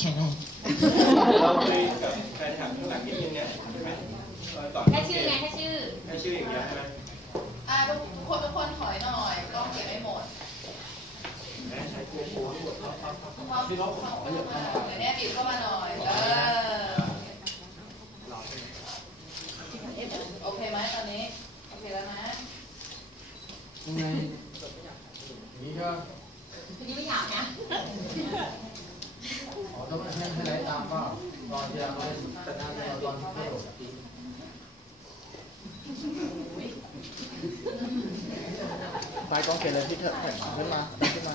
แข็งแรงเราคุยกับแฟนคลับข้างหลังนิดนึงเนี่ยใช่ไหมก่อนแค่ชื่อไงแค่ชื่อแค่ชื่ออย่างเดียวใช่ไหมอ่าทุกคนทุกคนถอยหน่อยกล้องเก็บไม่หมดความเดี๋ยวเนี่ยบีบเข้ามาหน่อยเออโอเคไหมตอนนี้โอเคแล้วนะยังไงนี่ก็ทีนี้ไม่อยากนะอ๋อ ต้องให้ให้ไลตามเปล่าตอนที่เราเล่นแต่หน้าเราตอนที่โดดอะไปกองเขียนเลยที่เถอะแข่งขึ้นมาขึ้นมา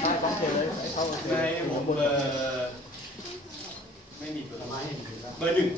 ไปกองเขียนเลยให้เข้าในผมเบอร์ไม่มีเบอร์เบอร์หนึ่ง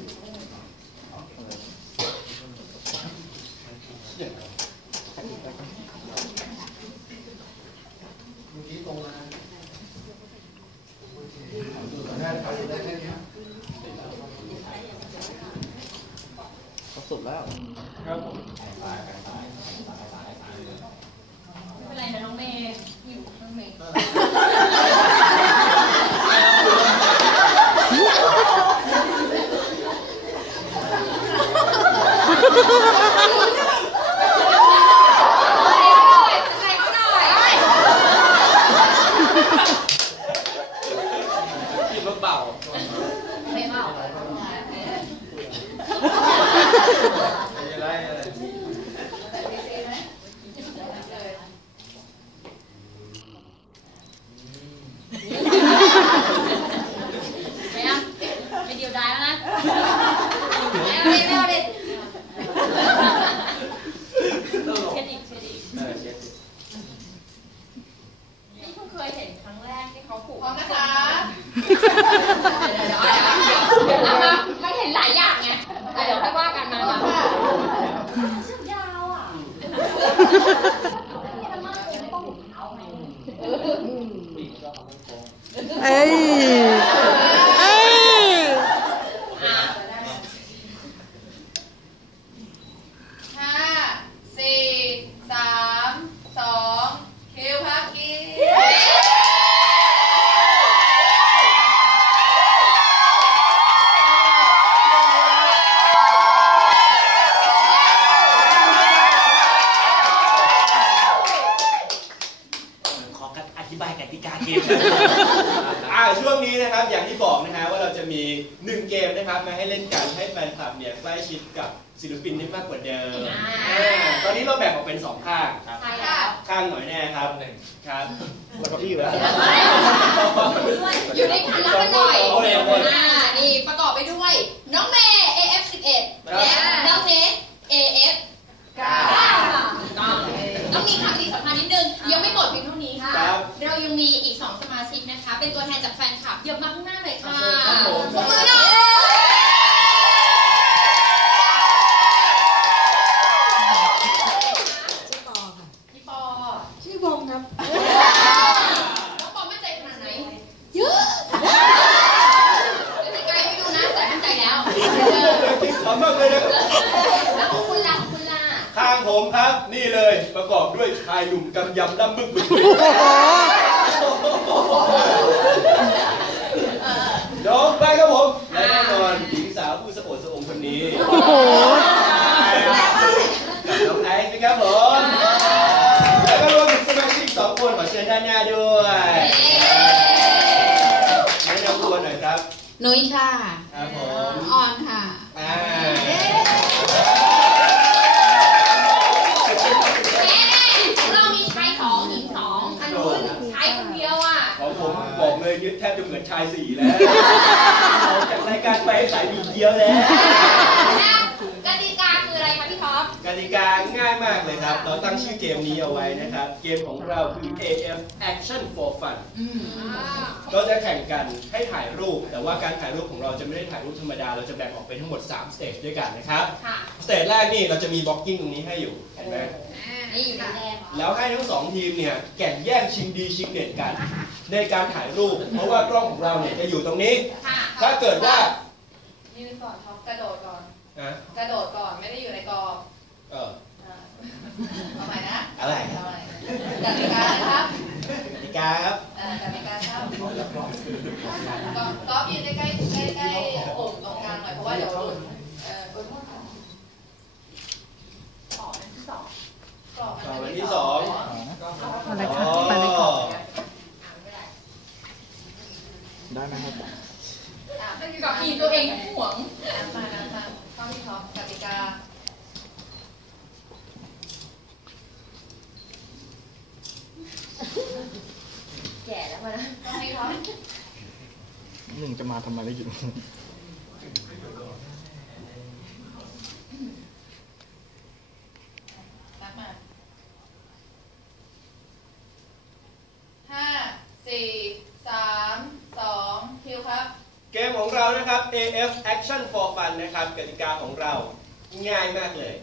หน่อยแน่ครับหนึ่งครับแล้วก็พี่อยู่แล้วอยู่ในฐานะกันหน่อยโอเคโอเคอ่านี่ประกอบไปด้วย น้องเมย์ AF11 และน้องเนส AF ต้องมีคำที่สำคัญนิดนึง ยังไม่หมดเพียงเท่านี้ค่ะครับเรายังมีอีก 2 สมาชิกนะคะ เป็นตัวแทนจากแฟนคลับเยอะมากข้างหน้าเลยค่ะครับผมปรบมือหน่อย ชื่อปอค่ะ พี่ปอ ชื่อบอมครับ น้องปอมั่นใจขนาดไหน เยอะจะไกลไม่รู้นะ แต่มั่นใจแล้ว ขอบมากเลยนะครับ แล้วของคุณล่ะของคุณล่ะ ข้างผมครับ นี่เลยประกอบด้วยชายหนุ่มกำยำดำบึกบึกบึกน้องไปครับผมและแน่นอนหญิงสาวผู้สะโอดสะองคนนี้โอ้โหกับน้องไอซ์นะครับผมแล้วก็รวมถึงสมาชิกสองคนขอเชิญด้านหน้าด้วยแนะนำตัวหน่อยครับนุ้ยค่ะายสี่แล้วออกจากรายการไปสายบีเดียวแล้วกติกาคืออะไรคะพี่ท็อปกติกาง่ายมากเลยครับ เราตั้งชื่อเกมนี้เอาไว้นะครับ เกมของเราคือ AF Action for Fun เราจะแข่งกันให้ถ่ายรูป แต่ว่าการถ่ายรูปของเราจะไม่ได้ถ่ายรูปธรรมดา เราจะแบ่งออกเป็นทั้งหมด3สเตจด้วยกันนะครับค่ะสเตจแรกนี่เราจะมีบล็อกกิ้งตรงนี้ให้อยู่ เห็นไหม นี่อยู่ในแดงเหรอแล้วให้ทั้งสองทีมเนี่ยแข่งแย่งชิงดีชิงเด่นกัน ในการถ่ายรูป เพราะว่ากล้องของเราเนี่ยจะอยู่ตรงนี้ค่ะถ้าเกิดว่ายืนก่อนท็อปกระโดดก่อนนะกระโดดก่อนไม่ได้อยู่ในกรอบเอออ่าเอาใหม่นะอะไรเอาใหม่กติกานะครับกติกาครับอ่ากติกาครับก็ก็ยืนใกล้ใกล้ใกล้ใกล้โอ่งตรงกลางหน่อยเพราะว่าเดี๋ยวหล่นเออกรอบ ต่อ วันที่สองอะไรคะไปเลยค่ะได้ไหมครับกับทีมตัวเองห่วงอะมานะมาข้อที่ท็อปกติกาแก่แล้วมานะข้อที่ท็อปหนึ่งจะมาทำอะไรอยู่นับมาห้าสี่สามสองคิวครับ เกมของเรานะครับ AF Action for Fun นะครับกติกาของเราง่ายมากเลย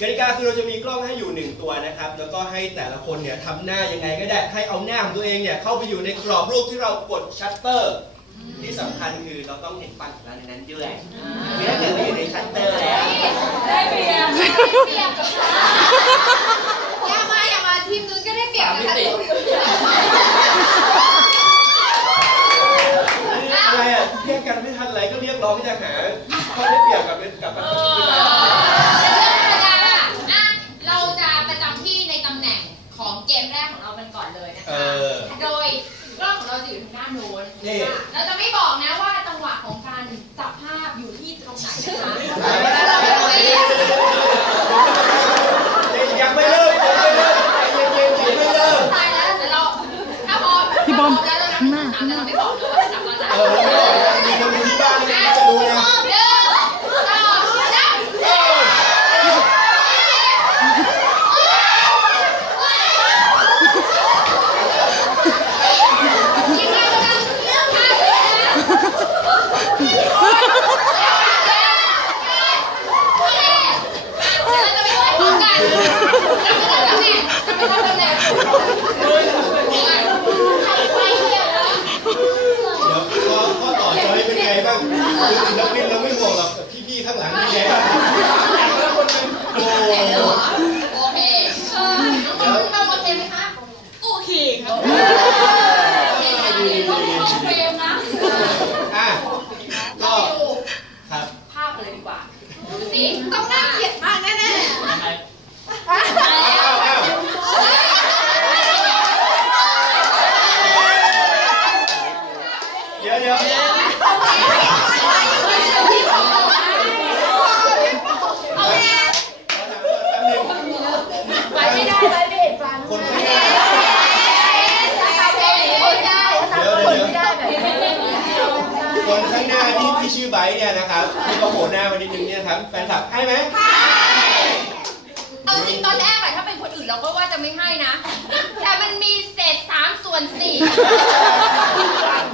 กติกาคือเราจะมีกล้องให้อยู่หนึ่งตัวนะครับ แล้วก็ให้แต่ละคนเนี่ยทำหน้ายังไงก็ได้ ให้เอาหน้าของตัวเองเนี่ยเข้าไปอยู่ในกรอบรูปที่เรากดชัตเตอร์ ที่สำคัญคือเราต้องเห็นฟันของเราในนั้นด้วยคือถ้าเกิดไม่อยู่ในชัตเตอร์แล้วได้เปรียบเปรียบกับอย่ามาอย่ามาทีมนู้นก็ได้เปรียบนะคะ รอะเรียกกันไม่ทันอะไรก็เรียกร้องที่จะหาข้อได้เปรียบกับเป็นกับมันคืออะไรอะเราจะประจำที่ในตำแหน่งของเกมแรกของเรากันก่อนเลยนะเอคะอโดยกล้องของเราจะอยู่ทางด้านโน้นนี่เราจะไม่บอกนะว่า Yeah.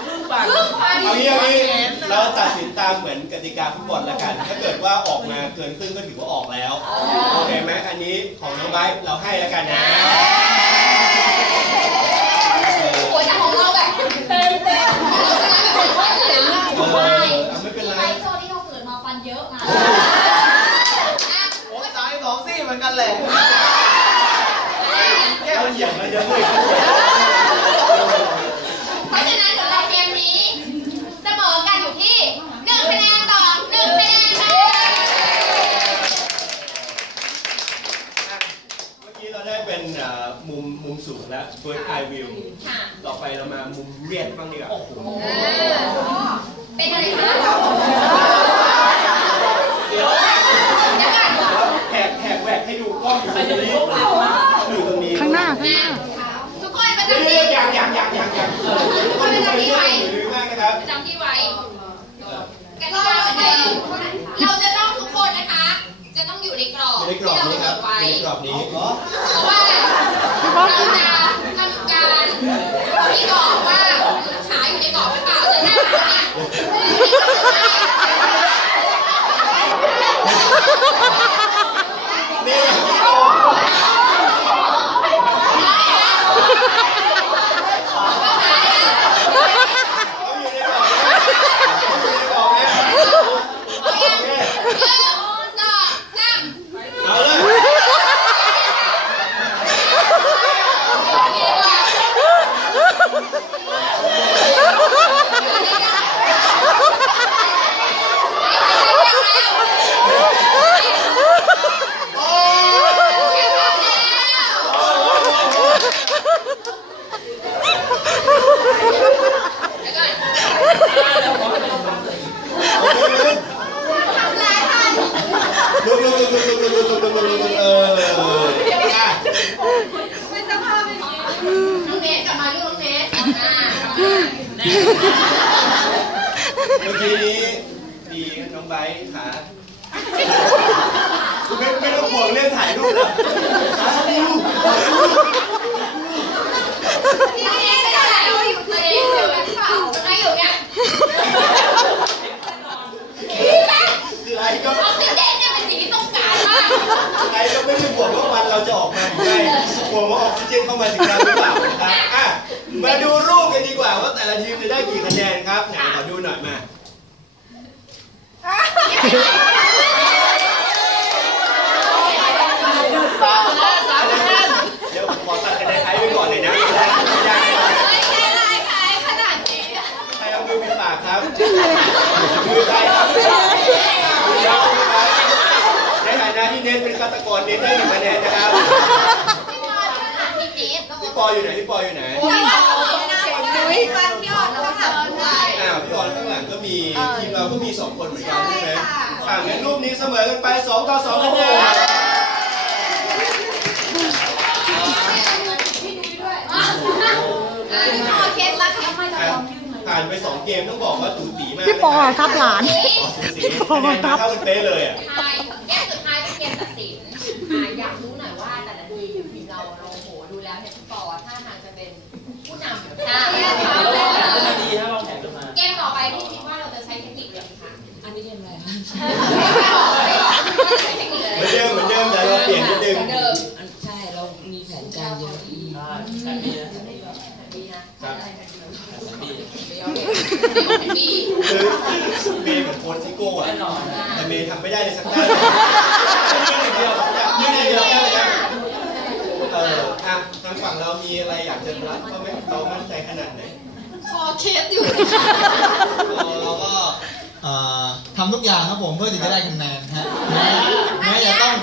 ครึ่งพันเอางี้เอางี้เราตัดสินตามเหมือนกติกาฟุตบอลแล้วกัน ถ้าเกิดว่าออกมาเกินครึ่งก็ถือว่าออกแล้วโอเคไหมอันนี้ของน้องไบร์ทเราให้แล้วกันนะโอ้ยแต่ของเราแบบเต็มเต็มของเราชนะแบบเป็นพันเลยนะเออไม่เอาไม่เป็นไรไปโซที่เขาเกิดมาฟันเยอะอะโอ้ตายสองซี่เหมือนกันแหละแก้มันเหยียบมาเยอะเลย เพราะฉะนั้นสำหรับเกมนี้เสมอกันอยู่ที่หนึ่งคะแนนต่อหนึ่งคะแนนค่ะ เมื่อกี้เราได้เป็นเอ่อมุมมุ มสูงแล้ว Bird Eye View ค่ะต่อไปเรามามุมเรียดบ้างดีกว่าเออเป็นอะไรคะเดี๋ยวเดี๋ยวก่อนแหกแหกแหวกให้ดูกล้องอยู่ตรงนี้อยู่ตรงนี้ข้างหน้าข้างหน้าทุกคนประเดี๋ยวจำเดี๋ที่ยวอย่างอย่างอย่างอย่างอย่างเออคนดูคนเยอะหรือมากนะครับประจำที่ไว้กติกาเหมือนเดิมเราจะต้องทุกคนนะคะ จะต้องอยู่ในกรอบอยู่ในกรอบนี้ครับที่อยู่ในกรเราอบนี้กำหนดไว้เพราะว่าเราจะ Yeah. ไม่ต้องห่วงเรื่องถ่ายรูปแล้วถ่ายรูปพี่เอ๊ะไม่ได้อยู่อยู่ตัวเองอยู่แบบเปล่าใครอยู่เนี่ยคือไอ้ก็ออกซิเจนเนี่ยเป็นสิ่งที่ต้องการมากไอ้ก็ไม่ได้ห่วงว่าฟันเราจะออกมาหรือไม่ห่วงว่าออกซิเจนเข้ามาถึงเราหรือเปล่านะครับอะมาดูรูปกันดีกว่าว่าแต่ละทีมจะได้กี่คะแนนครับไหนขอดูหน่อยมา เดี๋ยวขอตัดคะแนนไอ้ไปก่อนเลยนะไม่ได้ไม่ได้ ไม่ใช่ลายขายขนาดนี้ ใครเอามือปิดปากครับมือใครครับมือเราครับในฐานะที่เน้นเป็นฆาตกรเน้นได้หนึ่งคะแนนนะครับ พี่ปอพี่จี๊ดต้อง พี่ปออยู่ไหนพี่ปออยู่ไหน แต่ว่าเขาบอกนะว่ามีฟันที่อ่อนแล้วก็หักด้วย อ้าวพี่ออนข้างหลังก็มีทีมเราก็มีสองคนเหมือนกันใช่ไหมอ่า งั้นรูปนี้เสมอกันไปสองต่อสองคะแนนพี่นุ้ยด้วยต่อเคสละค่ะไม่จะอะลองยื่นไหมผ่านไปสองเกมต้องบอกว่าตูตีมากพี่ปอครับหลานอ๋อสูสีคะแนนมาเท่ากันเป๊ะเลยอะใช่เกมสุดท้ายเป็นเกมตัดสินอยากรู้หน่อยว่าแต่ละทีมเราเราโอ้โหดูแล้วเนี่ยพี่ปอท่าทางจะเป็นผู้นำค่ะ ดีถ้าเราแข่งกันมา เกมต่อไปที่คิดว่าเราจะใช้เทคนิคอะไรคะ อันนี้ยังไงคะ ใช้เทคนิคอะไร เหมือนเดิมเหมือนเดิมแต่เราเปลี่ยนนิดนึง เดิม ใช่ เรามีแผนการเยอะอีก ได้แต่ดีนะ ดีนะ ครับ ดี ดี คือ เมย์เหมือนโค้ชซิโก้อะแน่นอนแต่เมย์ทำไม่ได้เลยสักด้านยืนอย่างเดียวยืนอย่างเดียวได้เลยนะเอออะทางฝั่งเรามีอะไรอยากจะรับเขาไหมเรามั่นใจขนาดไหนคอเคสอยู่เราเราก็เอ่อทำทุกอย่างครับผมเพื่อที่จะได้คะแนนฮะแม้อันแม้เนี้จะยต้อง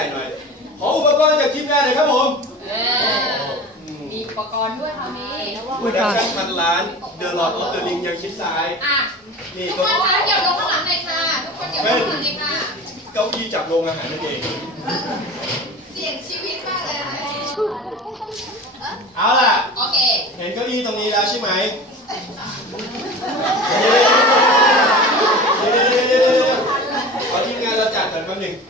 ญ่หน่อย ขออุปกรณ์จากทีมงานหน่อยครับผมเออมีอุปกรณ์ด้วยคราวนี้โปรดักชั่นพันล้าน The Lord of the Ring ยังชิดซ้ายอะนี่ทุกก็คนคะเดี๋ยวลงข้างหลังเลยค่ะทุกคนเดี๋ยวลงข้างหลังเลยค่ะเก้าอี้จับโรงอาหารนั่นเองเสี่ยงชีวิตมากเลยนะเอาล่ะโอเคเห็นเก้าอี้ตรงนี้แล้วใช่ไหมเดี๋ยวๆๆๆขอทีมงานเราจัดก่อนแป๊บหนึงเออ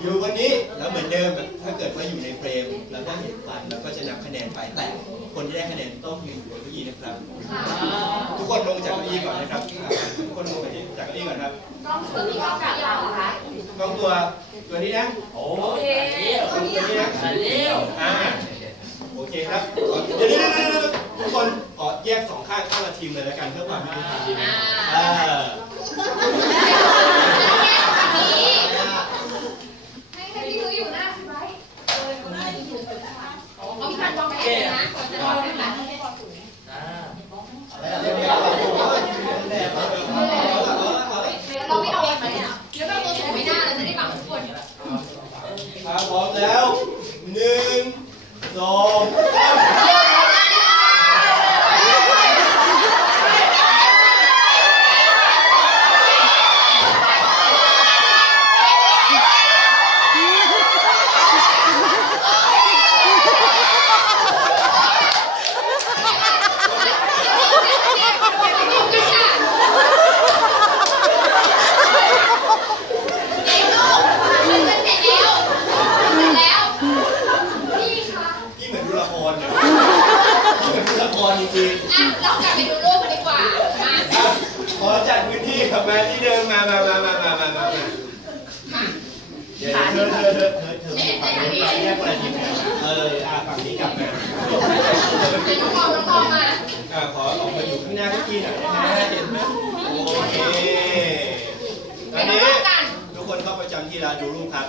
อยู่วันนี้แล้วเหมือนเดิมอะถ้าเกิดว่าอยู่ในเฟรมแล้วก็เห็นฟันแล้วก็จะนับคะแนนไปแต่คนที่ได้คะแนนต้องยืนอยู่บนเก้าอี้นะครับ ทุกคนลงจากเก้าอี้ก่อนนะครับทุกคนลงจากเก้าอี้ก่อนครับกล้องตัวนี้กล้องกับเราเหรอคะกล้องตัวตัวนี้นะโอ้โอเคกล้องตัวนี้นะมาเร็วอ่าโอเคครับเดี๋ยวเดี๋ยวเดี๋ยวเดี๋ยวทุกคนขอแยกสองข้างข้างละทีมเลยแล้วกันเพื่อความยุติธรรมดีนะอ่า ให้ให้พี่นุ้ยอยู่หน้าพี่ไว้เอออยู่หน้าพี่นุ้ยเอาพี่พันวางแผนนะก่อนจะวางแผน อ่า เราไม่เอาอะไรเนี่ยเดี๋ยวเราตัวสูงไม่ได้เราจะได้บังทุกคน ครับพร้อม แล้วหนึ่งสอง เดี๋ยวเธอเธอเธอเธอเธอฝั่งนี้ฝั่งนี้แยกคนละทีมกันเอออะฝั่งนี้กลับมาอะขอออกมาอยู่ข้างหน้าน้าคุกกี้หน่อยนะฮะโอเคตอนนี้ทุกคนเข้าประจำที่แล้วดูรูปครับ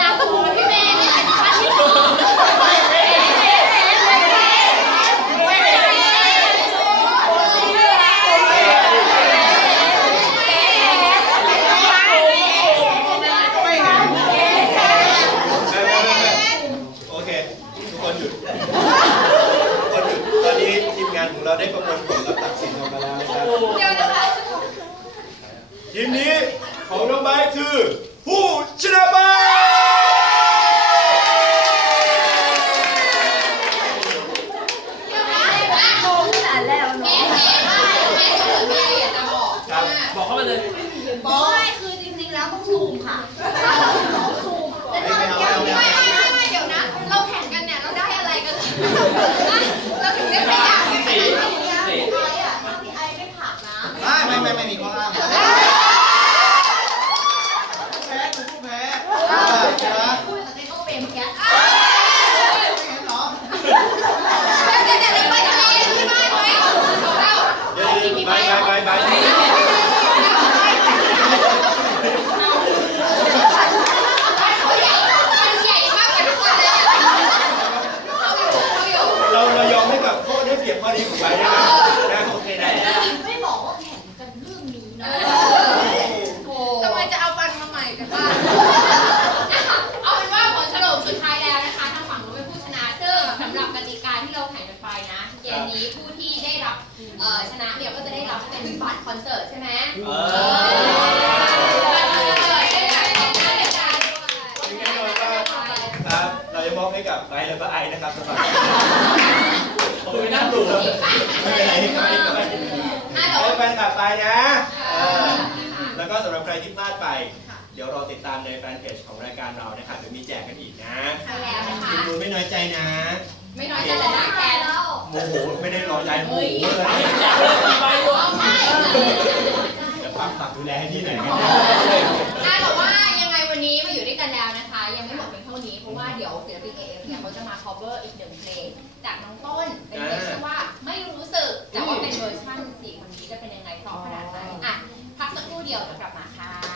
ลาบูพี่เมย์นี่เป็นชั้นที่สอง โอเค ทุกคนหยุดทุกคนหยุด ตอนนี้ทีมงานของเราได้ประมวลผลและตัดสินออกมาแล้วนะครับ เดี๋ยวนะคะ ทีมนี้ของน้องไบร์ทคือ ผู้ชนะไป โมขนาดแล้วเมย์เมย์เมย์ถ้าเกิดมีอะไรอยากจะบอก ครับ บอกเข้ามาเลย บอกไม่คือจริงๆแล้วต้อง ซูมค่ะต้องซูมแต่เรายังไม่ไม่ไม่ไม่เดี๋ยวนะ เราแข่งกันเนี่ยเราได้อะไรกันเราถึงได้ขยับกันขนาดนี้สีไอ้อะพี่ไอไม่ผักนะไม่ไม่ไม่ไม่มีข้ออ้างแพ้กูผู้แพ้เจอ พูดกับเจ๊ต้องเปรมแก๊ส ไม่เห็นเหรอ แล้วจะจะไปทะเลที่บ้านไหมเรา เดี๋ยวเดี๋ยวไบร์ทไบร์ทไบร์ทไบร์ท เขาใหญ่มันใหญ่มากกว่าทุกคนเลยเราอยู่เราอยู่ เราเรายอมให้กับข้อได้เปรียบข้อนี้ของไบร์ทได้ไหมนะโอเคได้นะ ไม่บอกว่าแข่งกันเรื่องนี้นะทำไมจะเอาฟันมาใหม่กันบ้างเอาเป็นว่าผลสรุปสุดท้ายแล้วนะคะทางฝั่งนู้นเป็นผู้ชนะซึ่งสำหรับกติกาที่เราแข่งกันไปนะเกมนี้ผู้ที่ได้รับเอ่อชนะเนี่ยก็จะได้รับเป็นบัตรคอนเสิร์ตใช่ไหม เอ เอ อ อบัตรคอนเสิร์ตได้รับเป็นหน้ารายการด้วย ซึ่งแน่นอนว่าครับ เรา จะมอบให้กับไบร์ทแล้วก็ไอซ์นะครับสำหรับผมไปนั่งดูไม่เป็นไรไม่เป็นไรไม่เป็นไรอะเดี๋ยวให้แฟนคลับไปนะเออแล้วก็สำหรับใครที่พลาดไป เดี๋ยวรอติดตามในแฟนเพจของรายการเรานะครับเดี๋ยวมีแจกกันอีกนะใช่แล้วนะคะคุณดูไม่น้อยใจนะ ไม่น้อยใจแต่หน้าแกแล้วโมโหไม่ได้รอใจโมโหเลยอยากเลยสีใบอยู่ใช่เดี๋ยวฝากฝากดูแลให้พี่หน่อยกันนะ ว่าเดี๋ยวศิลปินเอฟเนี่ยเขาจะมา cover อีกหนึ่งเพลงจากน้องต้นเป็นเพลงชื่อว่าไม่รู้สึกแต่ว่าเป็นเวอร์ชันสี่คนนี้จะเป็นยังไงต่อขนาดไหนอะพักสักครู่เดียวเดี๋ยวกลับมาค่ะ